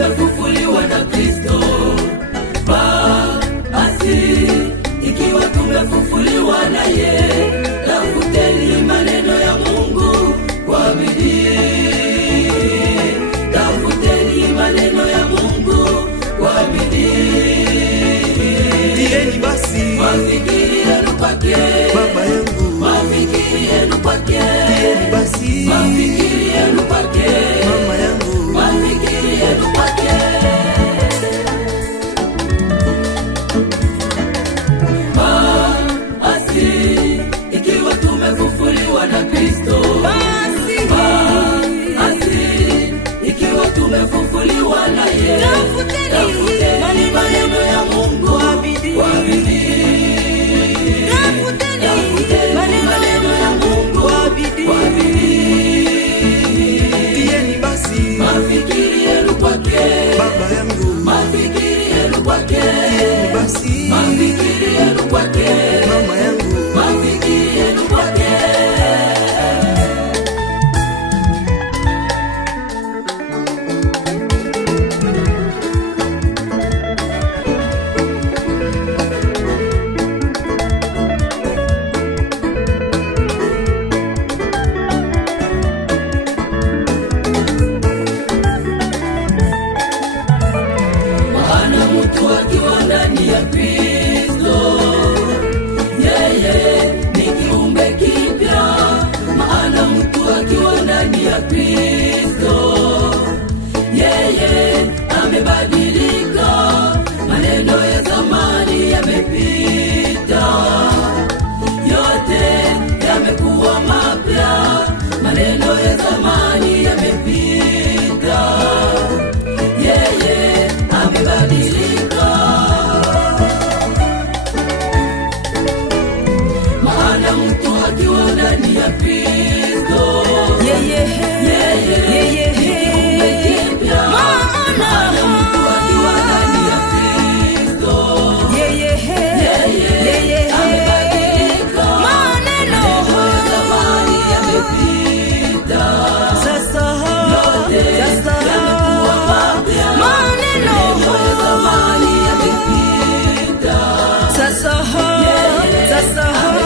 tumefufuliwa na Kristo, basi ikiwa tumefufuliwa naye, tafuteni maneno ya Mungu kwa bidii. Tafuteni maneno ya Mungu kwa bidii. Tieni basi mafikiri yenu kwake, Baba yangu, mafikiri yenu kwake. tieni basi Mafikiri yenu kwake, mama yangu, mafikiri yenu kwake. Basi ikiwa tumefufuliwa na Kristo, basi ikiwa tumefufuliwa naye, tafuteni maneno ya Mungu kwa bidii. Tafuteni maneno ya Mungu kwa bidii. tieni basi Mafikiri yenu kwake, Baba yangu, mafikiri yenu kwake. tieni basi Mafikiri yenu kwake, mama yangu, mafikiri yenu kwake. Maana mtu akiwa ndani ya Kristo, yeye ni kiumbe kipya. Maana mtu akiwa ndani ya Kristo, yeye amebadilika. Maneno ya zamani yamepita, yote yamekuwa mapya. Maneno ya zamani yamepita, yeye amebadilika. Maana mtu akiwa ndani ya Kristo, yeye ni kiumbe kipya. Maana mtu akiwa ndani ya Kristo, yeye amebadilika. Maneno ya zamani yamepita, yote yamekuwa mapya. Maneno ya zamani yamepita, yeye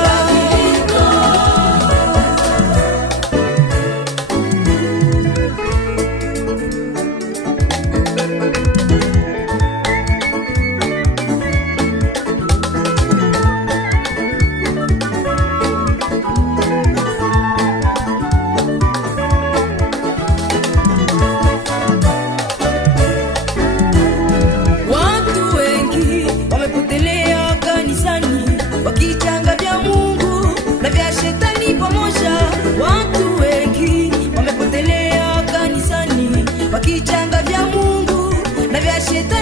amebadilika. Watu wengi wamepotelea kanisani, wakichanga vya Mungu na vya shetani pamoja. Watu wengi wamepotelea kanisani, wakichanga vya Mungu na vya shetani